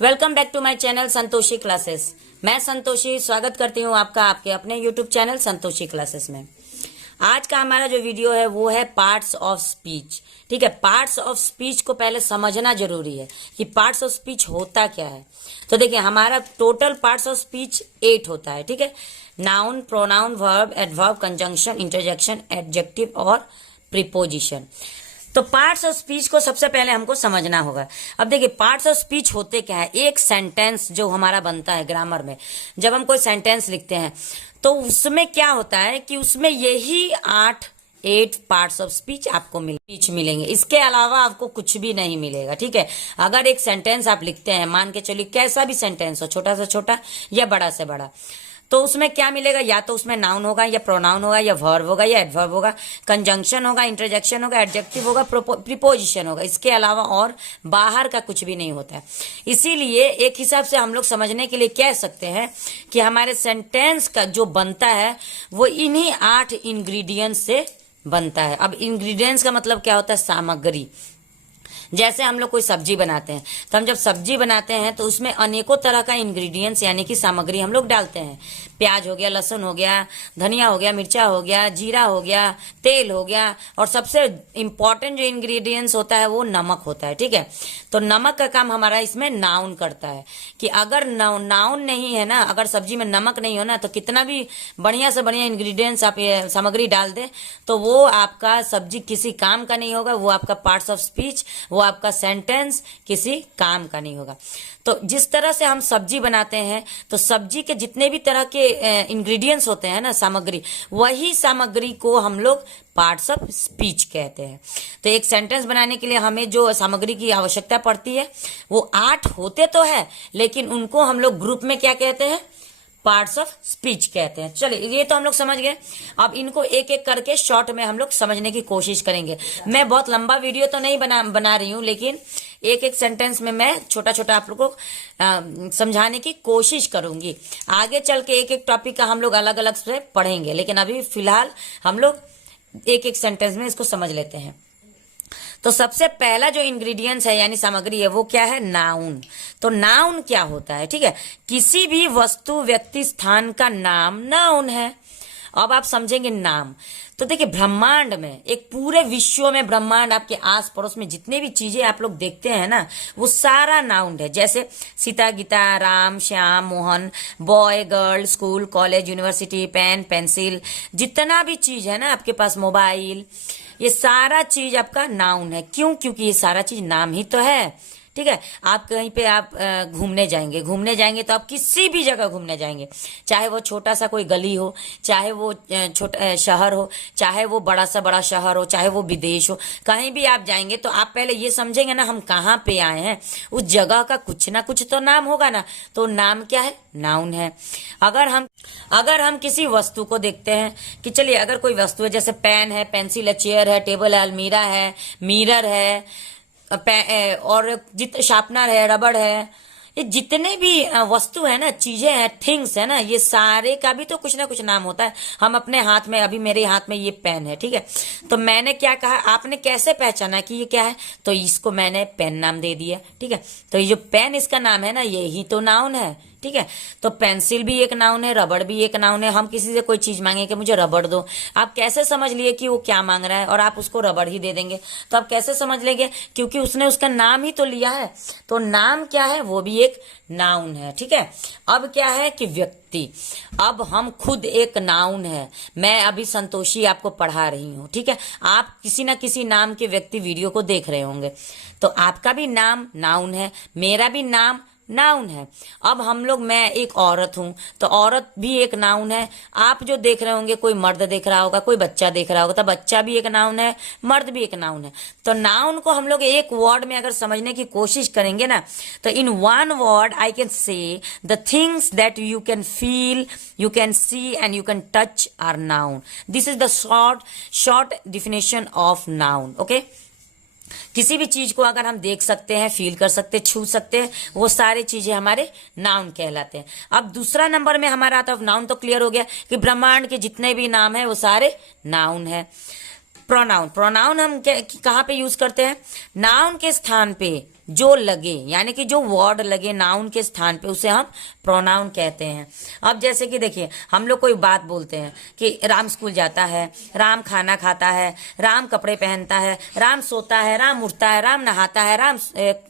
Welcome back to my channel Santoshi classes. मैं संतोषी स्वागत करती हूँ आपका आपके अपने यूट्यूब चैनल संतोषी क्लासेस में। आज का हमारा जो वीडियो है वो है पार्ट्स ऑफ स्पीच। ठीक है, पार्ट्स ऑफ स्पीच को पहले समझना जरूरी है कि पार्ट्स ऑफ स्पीच होता क्या है। तो देखिए, हमारा टोटल पार्ट्स ऑफ स्पीच 8 होता है। ठीक है, noun, pronoun, verb, adverb, conjunction, interjection, adjective और प्रीपोजिशन। तो पार्ट्स ऑफ स्पीच को सबसे पहले हमको समझना होगा। अब देखिए, पार्ट्स ऑफ स्पीच होते क्या है। एक सेंटेंस जो हमारा बनता है ग्रामर में, जब हम कोई सेंटेंस लिखते हैं तो उसमें क्या होता है कि उसमें यही 8 पार्ट्स ऑफ स्पीच आपको स्पीच मिलेंगे। इसके अलावा आपको कुछ भी नहीं मिलेगा। ठीक है, अगर एक सेंटेंस आप लिखते हैं, मान के चलिए कैसा भी सेंटेंस हो, छोटा से छोटा या बड़ा से बड़ा, तो उसमें क्या मिलेगा? या तो उसमें नाउन होगा, या प्रोनाउन होगा, या वर्ब होगा, या एडवर्ब होगा, कंजंक्शन होगा, इंटरजेक्शन होगा, एडजेक्टिव होगा, प्रीपोजिशन होगा। इसके अलावा और बाहर का कुछ भी नहीं होता है। इसीलिए एक हिसाब से हम लोग समझने के लिए कह सकते हैं कि हमारे सेंटेंस का जो बनता है वो इन्हीं 8 इंग्रेडिएंट्स से बनता है। अब इंग्रेडिएंट्स का मतलब क्या होता है? सामग्री। जैसे हम लोग कोई सब्जी बनाते हैं, तो हम जब सब्जी बनाते हैं तो उसमें अनेकों तरह का इंग्रेडिएंट्स यानी कि सामग्री हम लोग डालते हैं। प्याज हो गया, लहसुन हो गया, धनिया हो गया, मिर्चा हो गया, जीरा हो गया, तेल हो गया, और सबसे इंपॉर्टेंट जो इंग्रेडिएंट्स होता है वो नमक होता है। ठीक है, तो नमक का काम हमारा इसमें नाउन करता है कि अगर नाउन नहीं है ना, अगर सब्जी में नमक नहीं हो ना, तो कितना भी बढ़िया से बढ़िया इंग्रेडिएंट्स आप सामग्री डाल दें तो वो आपका सब्जी किसी काम का नहीं होगा। वो आपका पार्ट्स ऑफ स्पीच, वो आपका सेंटेंस किसी काम का नहीं होगा। तो जिस तरह से हम सब्जी बनाते हैं तो सब्जी के जितने भी तरह के इंग्रेडिएंट्स होते हैं ना, सामग्री, वही सामग्री को हम लोग पार्ट्स ऑफ स्पीच कहते हैं। तो एक सेंटेंस बनाने के लिए हमें जो सामग्री की आवश्यकता पड़ती है वो 8 होते तो है, लेकिन उनको हम लोग ग्रुप में क्या कहते हैं? पार्ट्स ऑफ स्पीच कहते हैं। चलिए, ये तो हम लोग समझ गए। अब इनको एक एक करके शॉर्ट में हम लोग समझने की कोशिश करेंगे। मैं बहुत लंबा वीडियो तो नहीं बना रही हूं, लेकिन एक एक सेंटेंस में मैं छोटा छोटा आप लोगों को समझाने की कोशिश करूंगी। आगे चल के एक एक टॉपिक का हम लोग अलग अलग से पढ़ेंगे, लेकिन अभी फिलहाल हम लोग एक एक सेंटेंस में इसको समझ लेते हैं। तो सबसे पहला जो इंग्रेडिएंट्स है यानी सामग्री है वो क्या है? नाउन। तो नाउन क्या होता है? ठीक है, किसी भी वस्तु, व्यक्ति, स्थान का नाम नाउन है। अब आप समझेंगे नाम। तो देखिए, ब्रह्मांड में, एक पूरे विश्व में, ब्रह्मांड आपके आस पड़ोस में जितने भी चीजें आप लोग देखते हैं ना, वो सारा नाउन है। जैसे Sita, Gita, Ram, Shyam, Mohan, boy, girl, school, college, university, pen, pencil, जितना भी चीज है ना आपके पास, मोबाइल, ये सारा चीज आपका नाउन है। क्यों? क्योंकि ये सारा चीज नाम ही तो है। ठीक है, आप कहीं पे आप घूमने जाएंगे तो आप किसी भी जगह घूमने जाएंगे, चाहे वो छोटा सा कोई गली हो, चाहे वो छोटा शहर हो, चाहे वो बड़ा सा बड़ा शहर हो, चाहे वो विदेश हो, कहीं भी आप जाएंगे तो आप पहले ये समझेंगे ना, हम कहाँ पे आए हैं। उस जगह का कुछ ना कुछ तो नाम होगा ना। तो नाम क्या है? नाउन है। अगर हम किसी वस्तु को देखते हैं कि चलिए, अगर कोई वस्तु है, जैसे पेन है, पेंसिल है, चेयर है, टेबल है, अलमीरा है, मिरर है, और शार्पनर है, रबड़ है, ये जितने भी वस्तु है ना, चीजें हैं, थिंग्स है ना, ये सारे का भी तो कुछ ना कुछ नाम होता है। हम अपने हाथ में, अभी मेरे हाथ में ये पेन है, ठीक है, तो मैंने क्या कहा, आपने कैसे पहचाना कि ये क्या है? तो इसको मैंने पेन नाम दे दिया। ठीक है, तो ये जो पेन इसका नाम है ना, यही तो नाउन है। ठीक है, तो पेंसिल भी एक नाउन है, रबड़ भी एक नाउन है। हम किसी से कोई चीज मांगे कि मुझे रबड़ दो, आप कैसे समझ लिए कि वो क्या मांग रहा है, और आप उसको रबड़ ही दे देंगे, तो आप कैसे समझ लेंगे? क्योंकि उसने उसका नाम ही तो लिया है। तो नाम क्या है? वो भी एक नाउन है। ठीक है, अब क्या है कि व्यक्ति। अब हम खुद एक नाउन है। मैं अभी संतोषी आपको पढ़ा रही हूँ, ठीक है, आप किसी ना किसी नाम के व्यक्ति वीडियो को देख रहे होंगे, तो आपका भी नाम नाउन है, मेरा भी नाम नाउन है। अब हम लोग, मैं एक औरत हूं, तो औरत भी एक नाउन है। आप जो देख रहे होंगे, कोई मर्द देख रहा होगा, कोई बच्चा देख रहा होगा, तो बच्चा भी एक नाउन है, मर्द भी एक नाउन है। तो नाउन को हम लोग एक वर्ड में अगर समझने की कोशिश करेंगे ना, तो in one word I can say the things that you can feel, you can see and you can touch are noun. This is the short definition of noun. Okay, किसी भी चीज को अगर हम देख सकते हैं, फील कर सकते हैं, छू सकते हैं, वो सारी चीजें हमारे नाउन कहलाते हैं। अब दूसरा नंबर में हमारा आता है नाउन। तो क्लियर हो गया कि ब्रह्मांड के जितने भी नाम है वो सारे नाउन है। प्रोनाउन हम कहाँ पे यूज करते हैं? नाउन के स्थान पे जो लगे, यानी कि जो वर्ड लगे नाउन के स्थान पे, उसे हम प्रोनाउन कहते हैं। अब जैसे कि देखिए, हम लोग कोई बात बोलते हैं कि राम स्कूल जाता है, राम खाना खाता है, राम कपड़े पहनता है, राम सोता है, राम उठता है, राम नहाता है, राम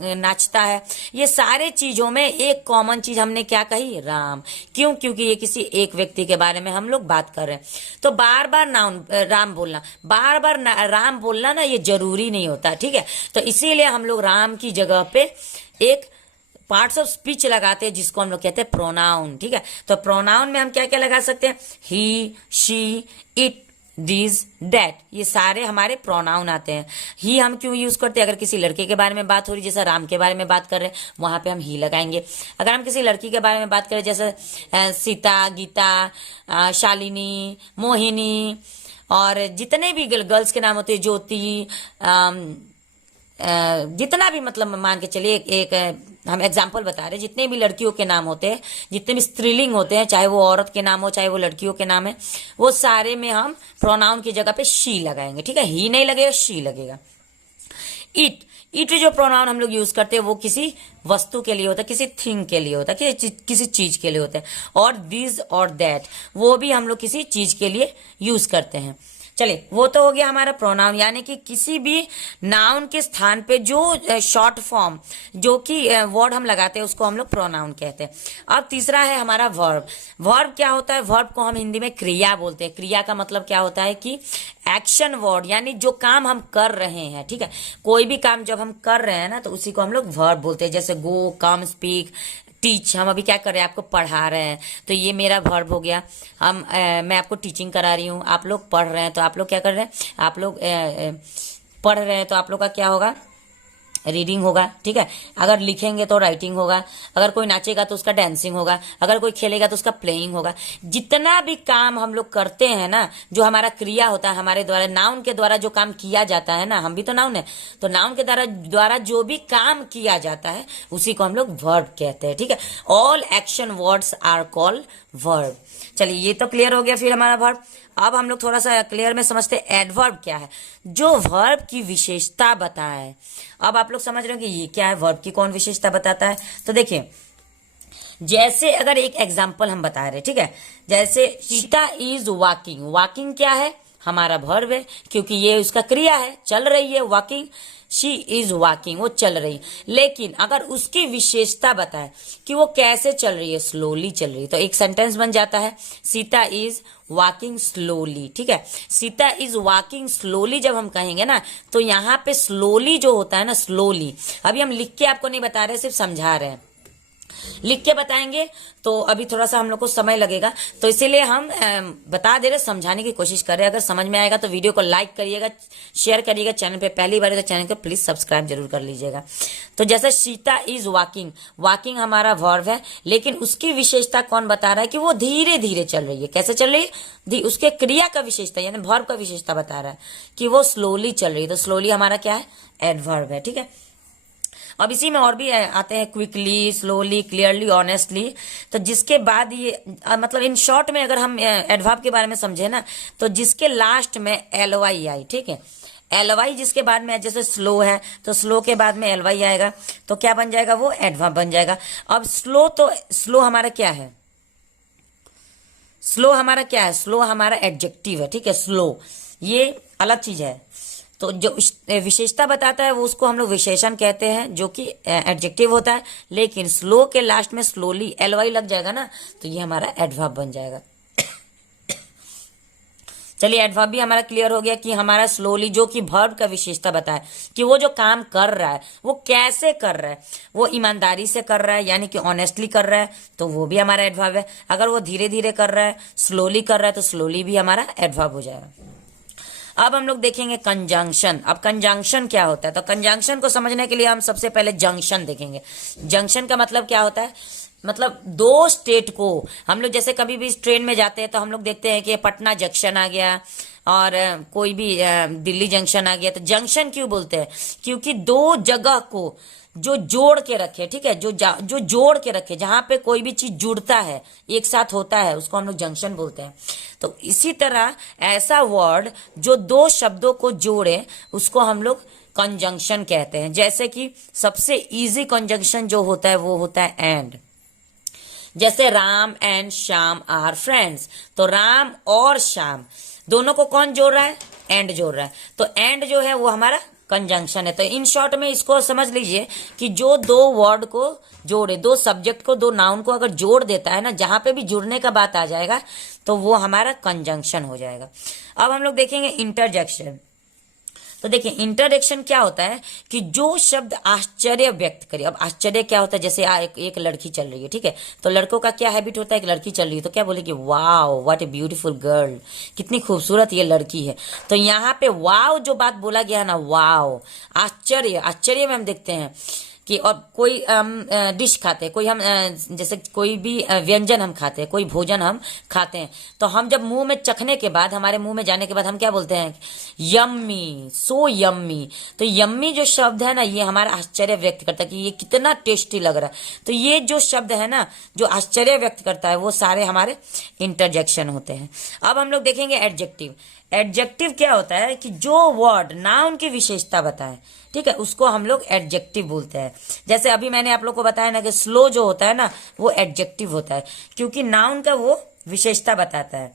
नाचता है। ये सारे चीजों में एक कॉमन चीज हमने क्या कही? राम। क्यों? क्योंकि ये किसी एक व्यक्ति के बारे में हम लोग बात कर रहे हैं। तो बार बार नाउन राम बोलना, बार बार राम बोलना ना, ये जरूरी नहीं होता, ठीक है। तो इसीलिए हम लोग राम की जगह पे एक पार्ट्स ऑफ स्पीच लगाते हैं जिसको हम लोग कहते हैं प्रोनाउन, ठीक है। तो प्रोनाउन में हम क्या क्या लगा सकते हैं? ही, शी, इट, दिस, दैट, ये सारे हमारे प्रोनाउन आते हैं। ही हम क्यों यूज करते हैं? अगर किसी लड़के के बारे में बात हो रही, जैसे राम के बारे में बात कर रहे हैं, वहां पे हम ही लगाएंगे। अगर हम किसी लड़की के बारे में बात करें, जैसे सीता, गीता, शालिनी, मोहिनी, और जितने भी गर्ल्स के नाम होते हैं, ज्योति, जितना भी, मतलब मान के चलिए, एक हम एग्जाम्पल बता रहे हैं, जितने भी लड़कियों के नाम होते हैं, जितने भी स्त्रीलिंग होते हैं, चाहे वो औरत के नाम हो, चाहे वो लड़कियों के नाम है, वो सारे में हम प्रोनाउन की जगह पे शी लगाएंगे, ठीक है। ही नहीं लगेगा, शी लगेगा। इट, इट जो प्रोनाउन हम लोग यूज करते हैं वो किसी वस्तु के लिए होता है, किसी थिंग के लिए होता है, किसी चीज के लिए होता है। और दिस और दैट, वो भी हम लोग किसी चीज के लिए यूज करते हैं। चलिए, वो तो हो गया हमारा प्रोनाउन, यानी कि किसी भी नाउन के स्थान पे जो शॉर्ट फॉर्म, जो कि वर्ड हम लगाते हैं, उसको हम लोग प्रोनाउन कहते हैं। अब तीसरा है हमारा वर्ब। वर्ब क्या होता है? वर्ब को हम हिंदी में क्रिया बोलते हैं। क्रिया का मतलब क्या होता है कि एक्शन वर्ड, यानी जो काम हम कर रहे हैं, ठीक है। कोई भी काम जब हम कर रहे हैं ना, तो उसी को हम लोग वर्ब बोलते हैं। जैसे गो, कम, स्पीक, टीच, हम अभी क्या कर रहे हैं? आपको पढ़ा रहे हैं, तो ये मेरा वर्ब हो गया। मैं आपको टीचिंग करा रही हूँ, आप लोग पढ़ रहे हैं, तो आप लोग क्या कर रहे हैं? आप लोग पढ़ रहे हैं, तो आप लोग का क्या होगा? रीडिंग होगा, ठीक है। अगर लिखेंगे तो राइटिंग होगा, अगर कोई नाचेगा तो उसका डांसिंग होगा, अगर कोई खेलेगा तो उसका प्लेइंग होगा। जितना भी काम हम लोग करते हैं ना, जो हमारा क्रिया होता है, हमारे द्वारा, नाउन के द्वारा जो काम किया जाता है ना, हम भी तो नाउन है, तो नाउन के द्वारा जो भी काम किया जाता है, उसी को हम लोग वर्ब कहते हैं, ठीक है। All action words are called verb. चलिए, ये तो क्लियर हो गया फिर हमारा वर्ब। अब हम लोग थोड़ा सा क्लियर में समझते हैं एडवर्ब क्या है, जो वर्ब की विशेषता बताए। अब आप लोग समझ रहे हो कि ये क्या है, वर्ब की कौन विशेषता बताता है। तो देखिए, जैसे अगर एक एग्जाम्पल हम बता रहे, ठीक है, जैसे सीता इज वॉकिंग। वॉकिंग क्या है? हमारा वर्ब है, क्योंकि ये उसका क्रिया है, चल रही है, वॉकिंग। शी इज वॉकिंग, वो चल रही। लेकिन अगर उसकी विशेषता बताए कि वो कैसे चल रही है, स्लोली चल रही है, तो एक सेंटेंस बन जाता है, सीता इज वॉकिंग स्लोली, ठीक है। सीता इज वॉकिंग स्लोली जब हम कहेंगे ना, तो यहाँ पे स्लोली जो होता है ना, स्लोली, अभी हम लिख के आपको नहीं बता रहे, सिर्फ समझा रहे हैं। लिख के बताएंगे तो अभी थोड़ा सा हम लोग को समय लगेगा, तो इसीलिए हम बता दे रहे, समझाने की कोशिश कर रहे हैं। अगर समझ में आएगा तो वीडियो को लाइक करिएगा, शेयर करिएगा। चैनल पे पहली बार है तो चैनल को प्लीज सब्सक्राइब जरूर कर लीजिएगा। तो जैसे सीता इज वॉकिंग, वॉकिंग हमारा वर्ब है, लेकिन उसकी विशेषता कौन बता रहा है? कि वो धीरे धीरे चल रही है। कैसे चल रही है? उसके क्रिया का विशेषता, यानी वर्ब का विशेषता बता रहा है कि वो स्लोली चल रही है। तो स्लोली हमारा क्या है? एडवर्ब है, ठीक है। अब इसी में और भी आते हैं, क्विकली, स्लोली, क्लियरली, ऑनेस्टली। तो जिसके बाद ये मतलब इन शॉर्ट में अगर हम एडवर्ब के बारे में समझे ना, तो जिसके लास्ट में एलवाई आई, ठीक है, एलवाई जिसके बाद में, जैसे स्लो है तो स्लो के बाद में एलवाई आएगा, तो क्या बन जाएगा? वो एडवर्ब बन जाएगा। अब स्लो, तो स्लो हमारा क्या है? स्लो हमारा क्या है? स्लो हमारा एडजेक्टिव है, ठीक है। स्लो ये अलग चीज है, तो जो विशेषता बताता है वो उसको हम लोग विशेषण कहते हैं, जो कि एडजेक्टिव होता है। लेकिन स्लो के लास्ट में स्लोली एलवाई लग जाएगा ना, तो ये हमारा एडवर्ब बन जाएगा। चलिए, एडवर्ब भी हमारा क्लियर हो गया कि हमारा स्लोली, जो कि वर्ब का विशेषता बताए कि वो जो काम कर रहा है वो कैसे कर रहा है, वो ईमानदारी से कर रहा है, यानी कि ऑनेस्टली कर रहा है, तो वो भी हमारा एडवर्ब है। अगर वो धीरे धीरे कर रहा है, स्लोली कर रहा है, तो स्लोली भी हमारा एडवर्ब हो जाएगा। अब हम लोग देखेंगे कंजंक्शन। अब कंजंक्शन क्या होता है? तो कंजंक्शन को समझने के लिए हम सबसे पहले जंक्शन देखेंगे। जंक्शन का मतलब क्या होता है? मतलब दो स्टेट को हम लोग, जैसे कभी भी ट्रेन में जाते हैं तो हम लोग देखते हैं कि पटना जंक्शन आ गया और कोई भी दिल्ली जंक्शन आ गया। तो जंक्शन क्यों बोलते हैं? क्योंकि दो जगह को जो जोड़ के रखे, ठीक है, जो जोड़ के रखे, जहां पे कोई भी चीज जुड़ता है, एक साथ होता है, उसको हम लोग जंक्शन बोलते हैं। तो इसी तरह ऐसा वर्ड जो दो शब्दों को जोड़े, उसको हम लोग कंजंक्शन कहते हैं। जैसे कि सबसे इजी कंजंक्शन जो होता है वो होता है एंड। जैसे Ram and Shyam are friends, तो राम और श्याम दोनों को कौन जोड़ रहा है? एंड जोड़ रहा है। तो एंड जो है वो हमारा कंजंक्शन है। तो इन शॉर्ट में इसको समझ लीजिए कि जो दो वर्ड को जोड़े, दो सब्जेक्ट को, दो नाउन को अगर जोड़ देता है ना, जहां पे भी जुड़ने का बात आ जाएगा तो वो हमारा कंजंक्शन हो जाएगा। अब हम लोग देखेंगे इंटरजेक्शन। तो देखिए इंटरजेक्शन क्या होता है कि जो शब्द आश्चर्य व्यक्त करे। अब आश्चर्य क्या होता है? जैसे एक लड़की चल रही है, ठीक है, तो लड़कों का क्या हैबिट होता है? एक लड़की चल रही है तो क्या बोलेगी? Wow what a beautiful girl, कितनी खूबसूरत ये लड़की है। तो यहाँ पे वाओ जो बात बोला गया है ना, वाओ, आश्चर्य, आश्चर्य में हम देखते हैं कि और कोई डिश खाते हैं, कोई हम जैसे कोई भी व्यंजन हम खाते हैं, कोई भोजन हम खाते हैं, तो हम जब मुंह में चखने के बाद, हमारे मुंह में जाने के बाद हम क्या बोलते हैं? Yummy, so yummy. तो यम्मी जो शब्द है ना, ये हमारा आश्चर्य व्यक्त करता है कि ये कितना टेस्टी लग रहा है। तो ये जो शब्द है ना जो आश्चर्य व्यक्त करता है वो सारे हमारे इंटरजेक्शन होते हैं। अब हम लोग देखेंगे एडजेक्टिव। एडजेक्टिव क्या होता है कि जो वर्ड नाउन की विशेषता बताए, ठीक है, उसको हम लोग एडजेक्टिव बोलते हैं। जैसे अभी मैंने आप लोग को बताया ना कि स्लो जो होता है ना वो एडजेक्टिव होता है, क्योंकि नाउन का वो विशेषता बताता है।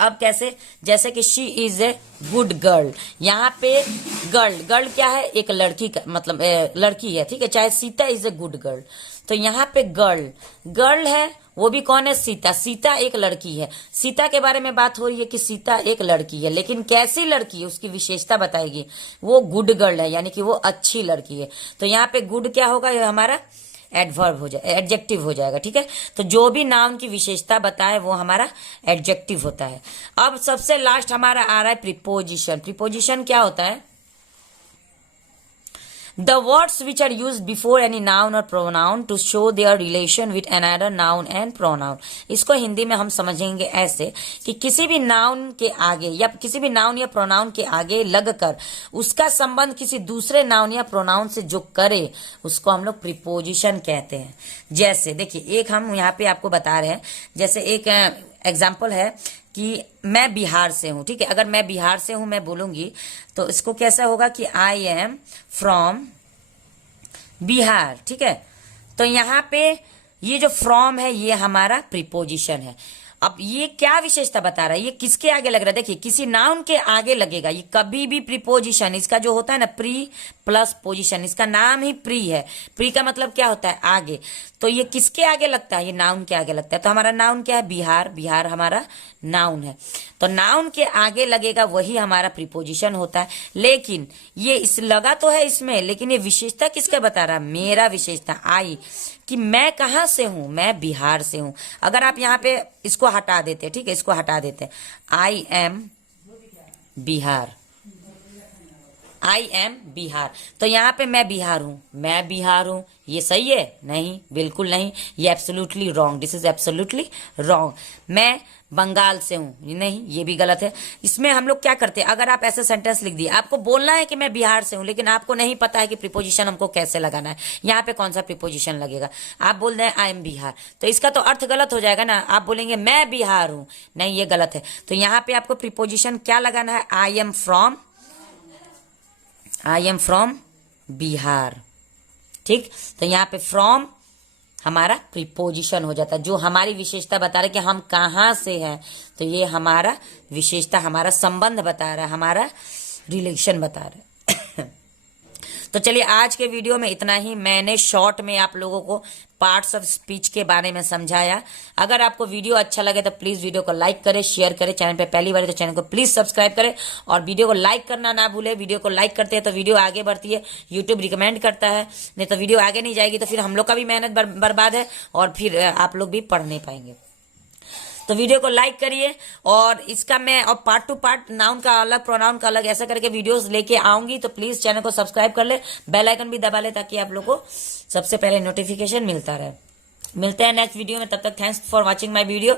अब कैसे? जैसे कि she is a good girl. यहाँ पे गर्ल, गर्ल क्या है? एक लड़की का मतलब लड़की है, ठीक है, चाहे Sita is a good girl. तो यहाँ पे गर्ल, गर्ल है, वो भी कौन है? सीता। सीता एक लड़की है। सीता के बारे में बात हो रही है कि सीता एक लड़की है, लेकिन कैसी लड़की है उसकी विशेषता बताएगी। वो गुड गर्ल है, यानी कि वो अच्छी लड़की है। तो यहाँ पे गुड क्या होगा? ये हमारा एडवर्ब हो जाए, एडजेक्टिव हो जाएगा, ठीक है। तो जो भी नाउन की विशेषता बताए वो हमारा एडजेक्टिव होता है। अब सबसे लास्ट हमारा आ रहा है प्रीपोजिशन। प्रीपोजिशन क्या होता है? The words which are used before any noun or pronoun to show their relation with another noun and pronoun। इसको हिंदी में हम समझेंगे ऐसे कि किसी भी नाउन के आगे या किसी भी नाउन या प्रोनाउन के आगे लगकर उसका संबंध किसी दूसरे नाउन या प्रोनाउन से जो करे उसको हम लोग प्रीपोजिशन कहते हैं। जैसे देखिए एक हम यहाँ पे आपको बता रहे हैं, जैसे एक एग्जाम्पल है कि मैं बिहार से हूं, ठीक है। अगर मैं बिहार से हूं मैं बोलूंगी तो इसको कैसा होगा कि आई एम फ्रॉम बिहार, ठीक है। तो यहाँ पे ये जो फ्रॉम है ये हमारा प्रीपोजिशन है। अब ये क्या विशेषता बता रहा है? ये किसके आगे लग रहा है? देखिए किसी नाउन के आगे लगेगा। ये कभी भी प्रीपोजिशन, इसका जो होता है ना प्री प्लस पोजिशन, इसका नाम ही प्री है। प्री का मतलब क्या होता है? आगे। तो ये किसके आगे लगता है? ये नाउन के आगे लगता है। तो हमारा नाउन क्या है? बिहार। बिहार हमारा नाउन है। तो नाउन के आगे लगेगा वही हमारा प्रीपोजिशन होता है। लेकिन ये इस लगा तो है इसमें, लेकिन ये विशेषता किसका बता रहा है? मेरा विशेषता आई, कि मैं कहां से हूं? मैं बिहार से हूं। अगर आप यहाँ पे इसको हटा देते, ठीक है, इसको हटा देते, I am Bihar, I am Bihar, तो यहाँ पे मैं बिहार हूं, मैं बिहार हूं। ये सही है? नहीं, बिल्कुल नहीं, ये absolutely wrong, this is absolutely wrong. मैं बंगाल से हूं, नहीं, ये भी गलत है। इसमें हम लोग क्या करते हैं? अगर आप ऐसे सेंटेंस लिख दिए, आपको बोलना है कि मैं बिहार से हूं, लेकिन आपको नहीं पता है कि प्रीपोजिशन हमको कैसे लगाना है, यहाँ पे कौन सा प्रीपोजिशन लगेगा। आप बोल रहे हैं आई एम बिहार, तो इसका तो अर्थ गलत हो जाएगा ना। आप बोलेंगे मैं बिहार हूं, नहीं, ये गलत है। तो यहाँ पे आपको प्रीपोजिशन क्या लगाना है? आई एम फ्रॉम बिहार, ठीक। तो यहाँ पे फ्रॉम हमारा प्रीपोजिशन हो जाता है, जो हमारी विशेषता बता रहा है कि हम कहाँ से हैं। तो ये हमारा विशेषता, हमारा संबंध बता रहा है, हमारा रिलेशन बता रहा है। तो चलिए आज के वीडियो में इतना ही। मैंने शॉर्ट में आप लोगों को पार्ट्स ऑफ स्पीच के बारे में समझाया। अगर आपको वीडियो अच्छा लगे तो प्लीज वीडियो को लाइक करें, शेयर करें। चैनल पे पहली बार है तो चैनल को प्लीज सब्सक्राइब करें और वीडियो को लाइक करना ना भूले। वीडियो को लाइक करते हैं तो वीडियो आगे बढ़ती है, यूट्यूब रिकमेंड करता है, नहीं तो वीडियो आगे नहीं जाएगी, तो फिर हम लोग का भी मेहनत बर्बाद है और फिर आप लोग भी पढ़ नहीं पाएंगे। तो वीडियो को लाइक करिए। और इसका मैं और पार्ट टू पार्ट नाउन का अलग, प्रोनाउन का अलग, ऐसा करके वीडियोस लेके आऊंगी। तो प्लीज चैनल को सब्सक्राइब कर ले, बेल आइकन भी दबा ले, ताकि आप लोग को सबसे पहले नोटिफिकेशन मिलता रहे। मिलते हैं नेक्स्ट वीडियो में, तब तक thanks for watching my video.